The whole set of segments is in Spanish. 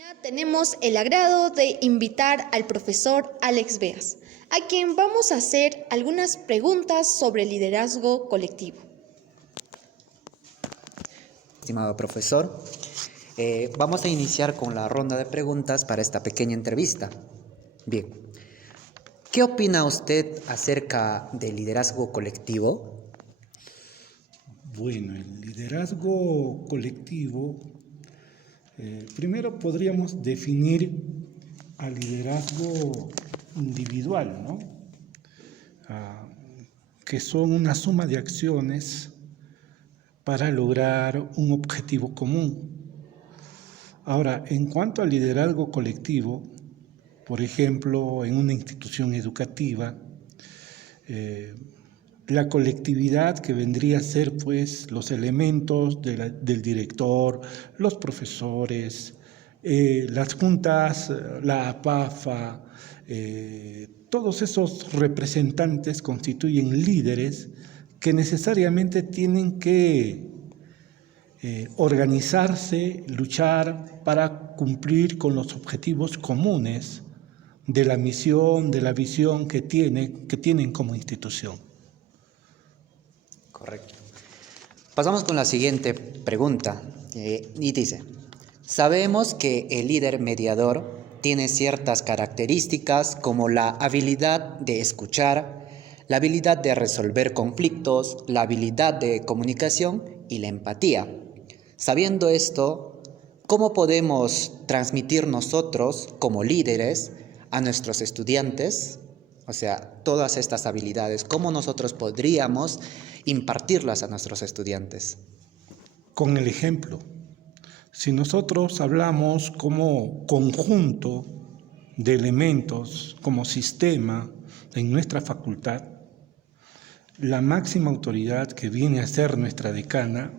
oportunidad tenemos el agrado de invitar al profesor Alex Beas, a quien vamos a hacer algunas preguntas sobre liderazgo colectivo. Estimado profesor, vamos a iniciar con la ronda de preguntas para esta pequeña entrevista. Bien, ¿qué opina usted acerca del liderazgo colectivo? Bueno, el liderazgo colectivo, primero podríamos definir al liderazgo individual, ¿no? Que son una suma de acciones para lograr un objetivo común. Ahora, en cuanto al liderazgo colectivo, por ejemplo, en una institución educativa, la colectividad que vendría a ser pues los elementos del director, los profesores, las juntas, la APAFA, todos esos representantes constituyen líderes que necesariamente tienen que organizarse, luchar para cumplir con los objetivos comunes de la misión, de la visión que tienen como institución. Correcto. Pasamos con la siguiente pregunta y dice, sabemos que el líder mediador tiene ciertas características como la habilidad de escuchar, la habilidad de resolver conflictos, la habilidad de comunicación y la empatía. Sabiendo esto, ¿cómo podemos transmitir nosotros como líderes a nuestros estudiantes? O sea, todas estas habilidades, ¿cómo nosotros podríamos impartirlas a nuestros estudiantes? Con el ejemplo. Si nosotros hablamos como conjunto de elementos, como sistema en nuestra facultad, la máxima autoridad que viene a ser nuestra decana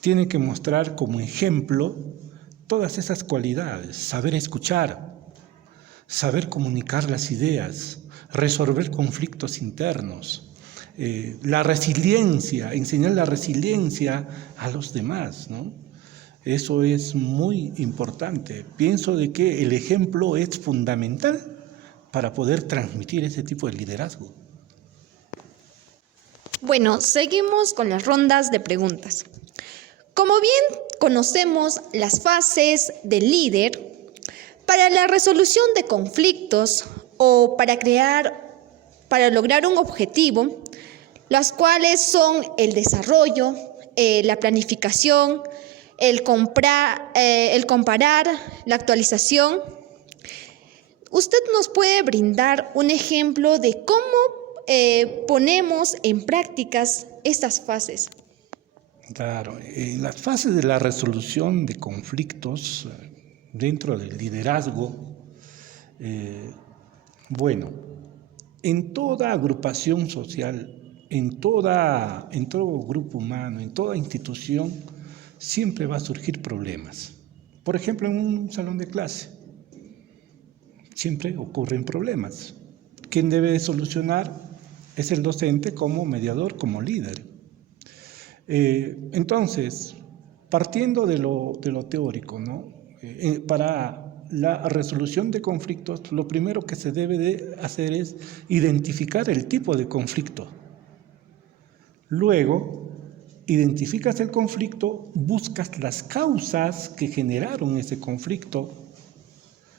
tiene que mostrar como ejemplo todas esas cualidades: saber escuchar, saber comunicar las ideas, resolver conflictos internos, la resiliencia, enseñar la resiliencia a los demás, ¿no? Eso es muy importante. Pienso de que el ejemplo es fundamental para poder transmitir ese tipo de liderazgo. Bueno, seguimos con las rondas de preguntas. Como bien conocemos las fases del líder, para la resolución de conflictos o para lograr un objetivo, las cuales son el desarrollo, la planificación, el comparar, la actualización. ¿Usted nos puede brindar un ejemplo de cómo ponemos en prácticas estas fases? Claro, en las fases de la resolución de conflictos dentro del liderazgo, bueno, en toda agrupación social, en todo grupo humano, en toda institución, siempre va a surgir problemas. Por ejemplo, en un salón de clase, siempre ocurren problemas. ¿Quién debe solucionar? Es el docente como mediador, como líder. Entonces, partiendo de lo teórico, ¿no? Para la resolución de conflictos, lo primero que se debe de hacer es identificar el tipo de conflicto. Luego, identificas el conflicto, buscas las causas que generaron ese conflicto.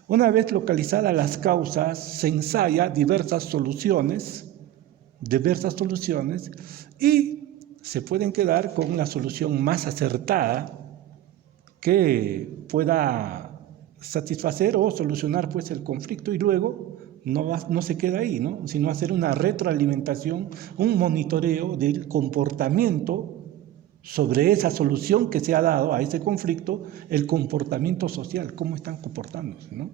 Una vez localizadas las causas, se ensaya diversas soluciones y se pueden quedar con la solución más acertada que pueda satisfacer o solucionar pues el conflicto, y luego no se queda ahí, ¿no? Sino hacer una retroalimentación, un monitoreo del comportamiento sobre esa solución que se ha dado a ese conflicto, el comportamiento social, cómo están comportándose, ¿no?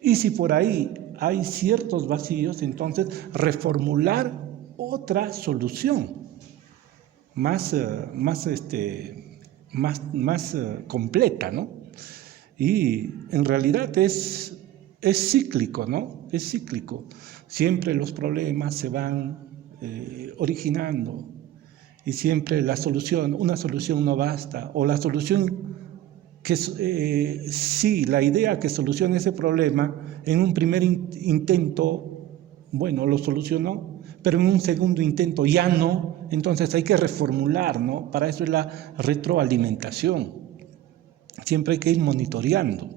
Y si por ahí hay ciertos vacíos, entonces reformular otra solución más completa, ¿no? Y en realidad es cíclico, ¿no? Es cíclico. Siempre los problemas se van originando y siempre una solución no basta, o la solución que sí, la idea que solucione ese problema en un primer intento, bueno, lo solucionó, pero en un segundo intento ya no, entonces hay que reformular, ¿no? Para eso es la retroalimentación. Siempre hay que ir monitoreando.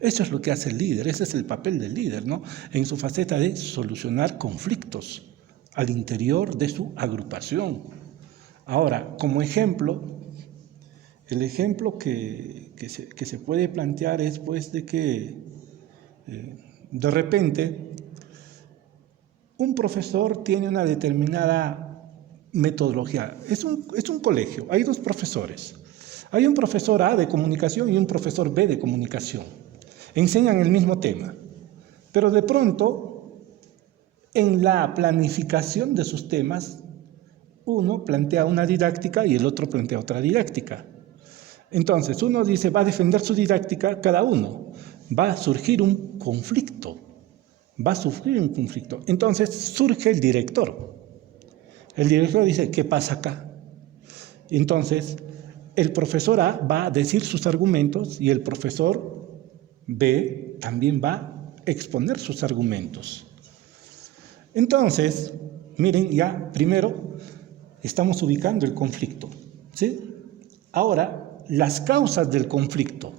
Eso es lo que hace el líder, ese es el papel del líder, ¿no? En su faceta de solucionar conflictos al interior de su agrupación. Ahora, como ejemplo, el ejemplo que se puede plantear es pues de que de repente un profesor tiene una determinada metodología. Es un colegio, hay dos profesores. Hay un profesor A de comunicación y un profesor B de comunicación. Enseñan el mismo tema, pero de pronto en la planificación de sus temas, uno plantea una didáctica y el otro plantea otra didáctica. Entonces, uno dice, va a defender su didáctica cada uno. Va a surgir un conflicto. Entonces, surge el director. El director dice, ¿qué pasa acá? Entonces, el profesor A va a decir sus argumentos y el profesor B también va a exponer sus argumentos. Entonces, miren, ya primero estamos ubicando el conflicto, ¿sí? Ahora, las causas del conflicto.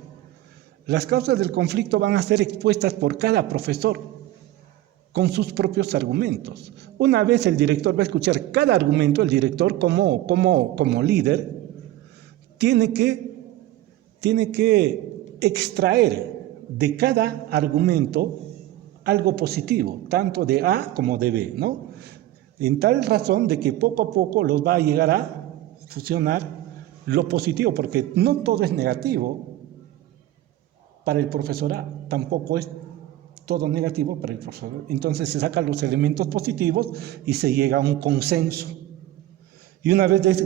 Las causas del conflicto van a ser expuestas por cada profesor con sus propios argumentos. Una vez el director va a escuchar cada argumento, el director como líder tiene que extraer de cada argumento algo positivo, tanto de A como de B, ¿no? En tal razón de que poco a poco los va a llegar a fusionar lo positivo, porque no todo es negativo para el profesor A, tampoco es todo negativo para el profesor. Entonces se sacan los elementos positivos y se llega a un consenso. Y una vez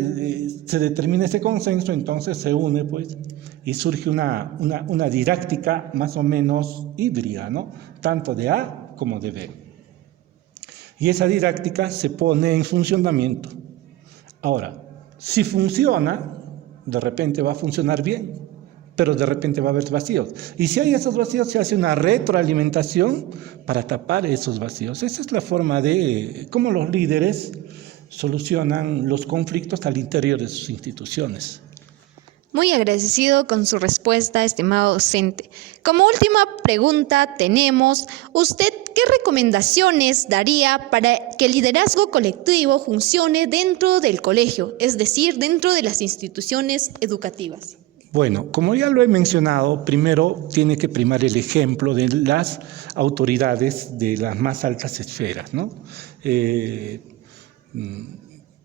se determina ese consenso, entonces se une, pues, y surge una didáctica más o menos híbrida, ¿no? Tanto de A como de B. Y esa didáctica se pone en funcionamiento. Ahora, si funciona, de repente va a funcionar bien, pero de repente va a haber vacíos. Y si hay esos vacíos, se hace una retroalimentación para tapar esos vacíos. Esa es la forma de cómo los líderes solucionan los conflictos al interior de sus instituciones. Muy agradecido con su respuesta, estimado docente. Como última pregunta tenemos, ¿usted qué recomendaciones daría para que el liderazgo colectivo funcione dentro del colegio, es decir, dentro de las instituciones educativas? Bueno, como ya lo he mencionado, primero tiene que primar el ejemplo de las autoridades de las más altas esferas, ¿no?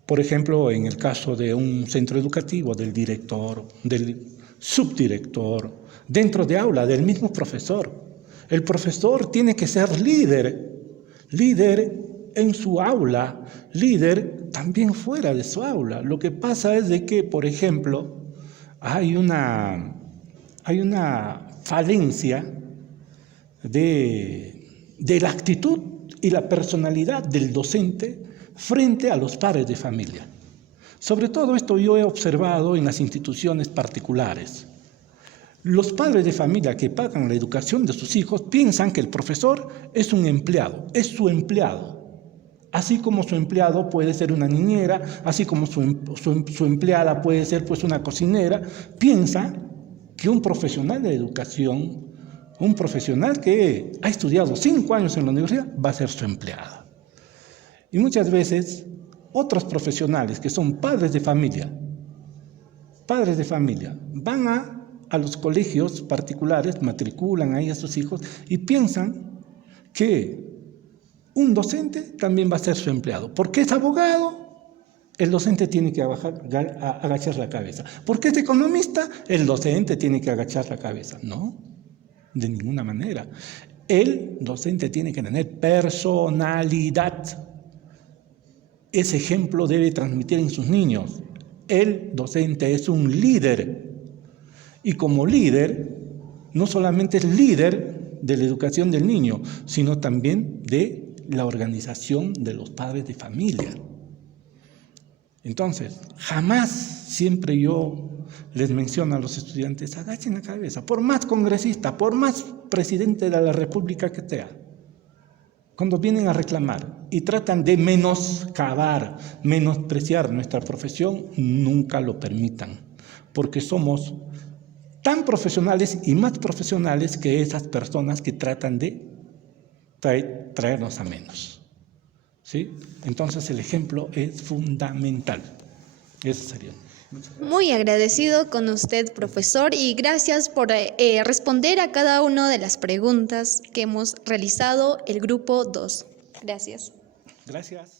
Por ejemplo, en el caso de un centro educativo, del director, del subdirector, dentro de aula, del mismo profesor. El profesor tiene que ser líder en su aula, líder también fuera de su aula. Lo que pasa es de que, por ejemplo, hay una falencia de la actitud y la personalidad del docente frente a los padres de familia. Sobre todo esto yo he observado en las instituciones particulares. Los padres de familia que pagan la educación de sus hijos piensan que el profesor es un empleado, es su empleado. Así como su empleado puede ser una niñera, así como su empleada puede ser pues una cocinera, piensa que un profesional de educación, un profesional que ha estudiado 5 años en la universidad, va a ser su empleado. Y muchas veces otros profesionales que son padres de familia, van a los colegios particulares, matriculan ahí a sus hijos y piensan que un docente también va a ser su empleado. Porque es abogado, el docente tiene que agachar la cabeza. Porque es economista, el docente tiene que agachar la cabeza. No, de ninguna manera. El docente tiene que tener personalidad. Ese ejemplo debe transmitir en sus niños. El docente es un líder. Y como líder, no solamente es líder de la educación del niño, sino también de la organización de los padres de familia. Entonces, jamás, siempre yo les menciono a los estudiantes, agachen la cabeza, por más congresista, por más presidente de la República que sea, cuando vienen a reclamar y tratan de menoscabar, menospreciar nuestra profesión, nunca lo permitan, porque somos tan profesionales y más profesionales que esas personas que tratan de traernos a menos. ¿Sí? Entonces el ejemplo es fundamental. Eso sería. Muy agradecido con usted, profesor, y gracias por responder a cada una de las preguntas que hemos realizado el grupo 2. Gracias. Gracias.